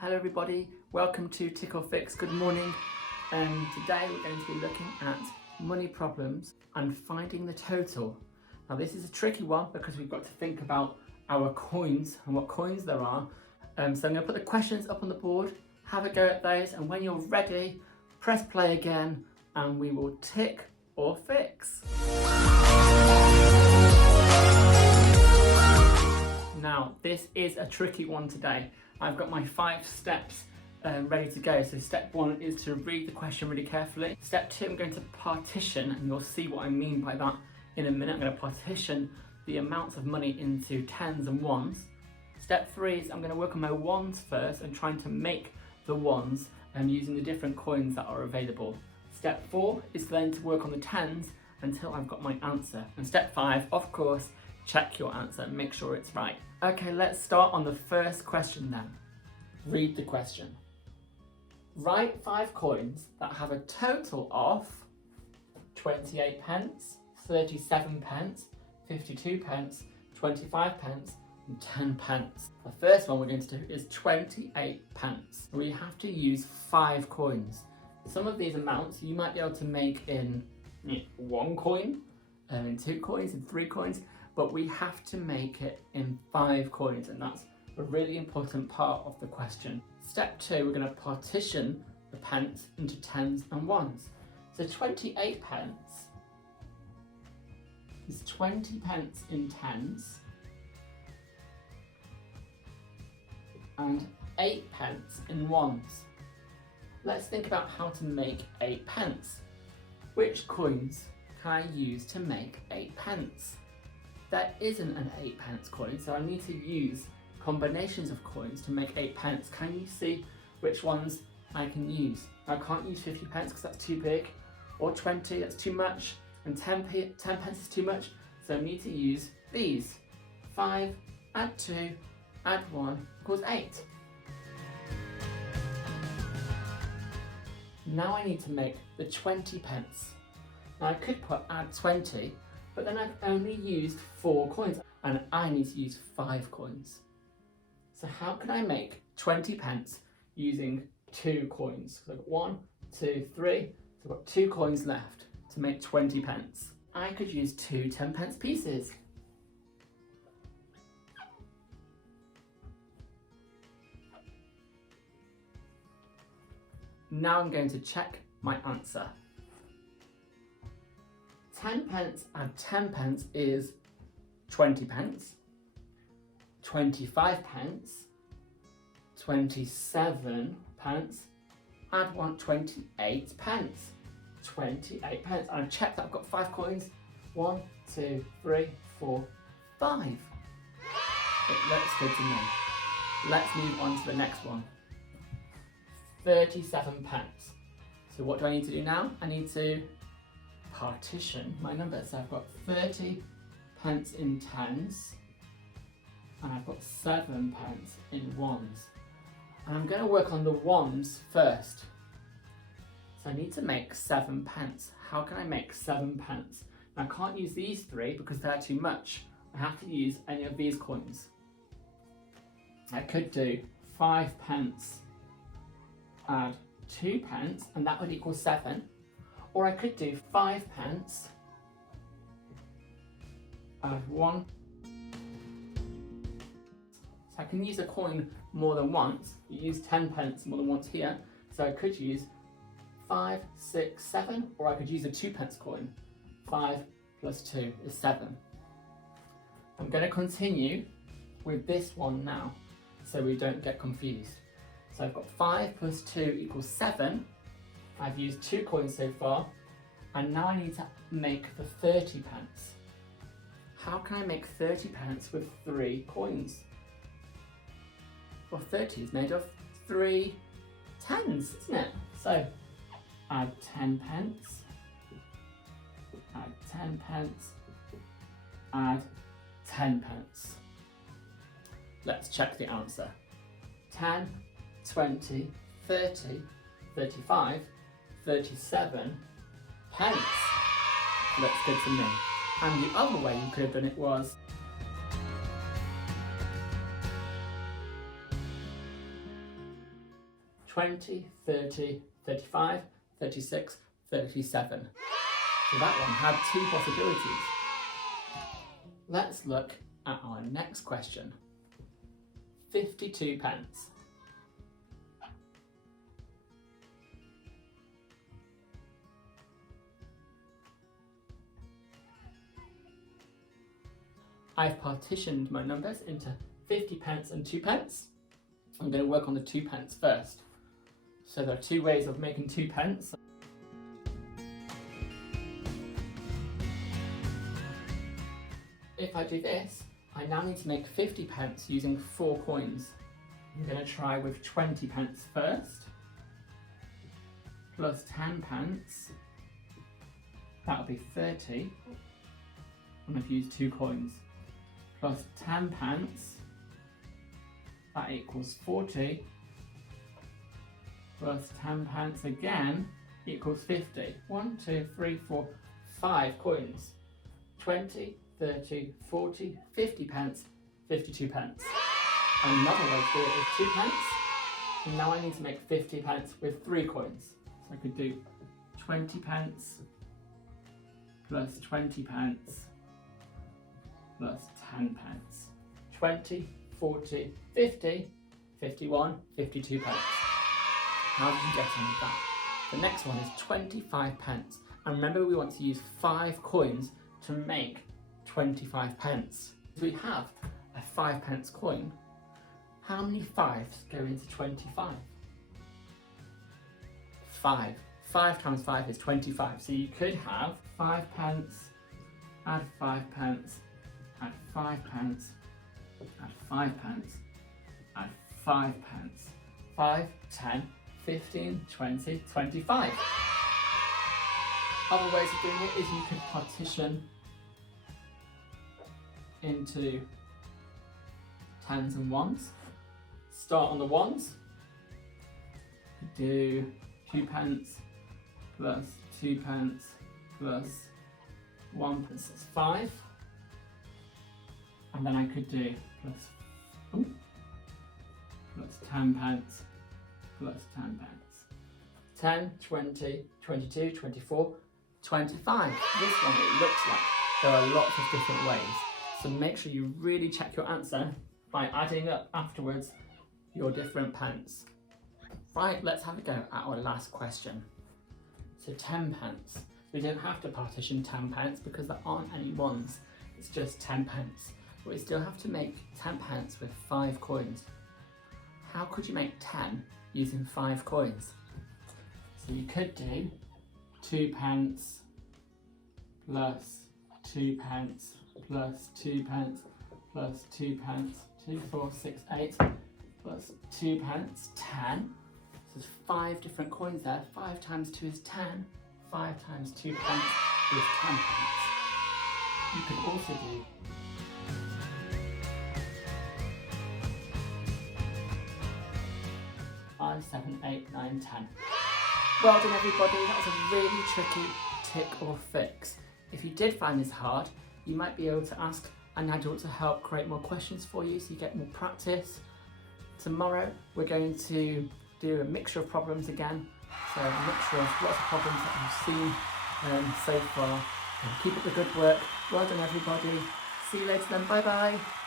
Hello everybody, welcome to Tick or Fix. Good morning. Today we're going to be looking at money problems and finding the total. Now this is a tricky one because we've got to think about our coins and what coins there are. So I'm going to put the questions up on the board, have a go at those, and when you're ready, press play again and we will tick or fix. Now this is a tricky one today. I've got my 5 steps ready to go. So step 1 is to read the question really carefully. Step 2, I'm going to partition, and you'll see what I mean by that in a minute. I'm going to partition the amounts of money into tens and ones. Step 3 is I'm going to work on my ones first and trying to make the ones using the different coins that are available. Step 4 is then to work on the tens until I've got my answer. And step 5, of course, check your answer and make sure it's right. Okay, let's start on the first question then. Read the question. Write 5 coins that have a total of 28 pence, 37 pence, 52 pence, 25 pence, and 10 pence. The first one we're going to do is 28 pence. We have to use 5 coins. Some of these amounts you might be able to make in 1 coin, in 2 coins, in 3 coins, but we have to make it in 5 coins, and that's a really important part of the question. Step 2, we're going to partition the pence into tens and ones. So 28 pence is 20 pence in tens and 8 pence in ones. Let's think about how to make 8 pence. Which coins can I use to make 8 pence? There isn't an 8 pence coin, so I need to use combinations of coins to make 8 pence. Can you see which ones I can use? I can't use 50 pence because that's too big, or 20, that's too much, and 10 pence is too much, so I need to use these. 5, add 2, add 1 equals 8. Now I need to make the 20 pence. Now I could put add 20, but then I've only used 4 coins and I need to use 5 coins. So how can I make 20 pence using 2 coins? So I've got 1, 2, 3, so I've got 2 coins left to make 20 pence. I could use 2 10 pence pieces. Now I'm going to check my answer. 10 pence and 10 pence is 20 pence, 25 pence, 27 pence, add 1, 28 pence. 28 pence. And I checked that I've got 5 coins. 1, 2, 3, 4, 5. It looks good to me. Let's move on to the next one. 37 pence. So what do I need to do now? I need to partition my numbers. So I've got 30 pence in tens and I've got 7 pence in ones. And I'm going to work on the ones first. So I need to make 7 pence. How can I make 7 pence? Now, I can't use these 3 because they're too much. I have to use any of these coins. I could do 5 pence add 2 pence and that would equal 7. Or I could do 5 pence add 1. So I can use a coin more than once. You use 10 pence more than once here. So I could use 5, 6, 7, or I could use a 2 pence coin. 5 plus 2 is 7. I'm going to continue with this one now so we don't get confused. So I've got 5 plus 2 equals 7. I've used 2 coins so far, and now I need to make the 30 pence. How can I make 30 pence with 3 coins? Well, 30 is made of 3 tens, isn't it? So add 10 pence, add 10 pence, add 10 pence. Let's check the answer. 10, 20, 30, 35, 37 pence. Looks good to me. And the other way you could have done it was 20, 30, 35, 36, 37. So that one had 2 possibilities. Let's look at our next question. 52 pence. I've partitioned my numbers into 50 pence and 2 pence. I'm going to work on the 2 pence first. So there are 2 ways of making 2 pence. If I do this, I now need to make 50 pence using 4 coins. I'm going to try with 20 pence first, plus 10 pence, that'll be 30, and I've used 2 coins, plus 10 pence, that equals 40, plus 10 pence again equals 50. 1, 2, 3, 4, 5 coins. 20, 30, 40, 50 pence, 52 pence. Another way to do it is 2 pence. And now I need to make 50 pence with 3 coins. So I could do 20 pence plus 20 pence plus 10 pence. 20, 40, 50, 51, 52 pence. How did you get on with that? The next one is 25 pence. And remember, we want to use 5 coins to make 25 pence. We have a 5 pence coin. How many 5s go into 25? 5. 5 times 5 is 25. So you could have 5 pence, add 5 pence, add 5 pence, add 5 pence, add 5 pence. 5, 10, 15, 20, 25. Other ways of doing it is you could partition into 10s and 1s. Start on the 1s. Do 2 pence plus 2 pence plus 1 pence, that's 5. And then I could do plus 10 pence plus 10 pence. 10, 20, 22, 24, 25. This one, it looks like there are lots of different ways. So make sure you really check your answer by adding up afterwards your different pence. Right, let's have a go at our last question. So 10 pence. We don't have to partition 10 pence because there aren't any 1s. It's just 10 pence. But we still have to make 10 pence with 5 coins. How could you make 10 using 5 coins? So you could do 2 pence plus 2 pence plus 2 pence plus 2 pence, 2, 4, 6, 8 plus 2 pence, 10. So there's 5 different coins there. 5 times 2 is 10. 5 times 2 pence is 10 pence. You could also do 5, 7, 8, 9, 10. Well done everybody, that was a really tricky tick or fix. If you did find this hard, you might be able to ask an adult to help create more questions for you so you get more practice. Tomorrow we're going to do a mixture of problems again. So a mixture of lots of problems that you've seen so far. And keep up the good work. Well done everybody. See you later then, bye bye.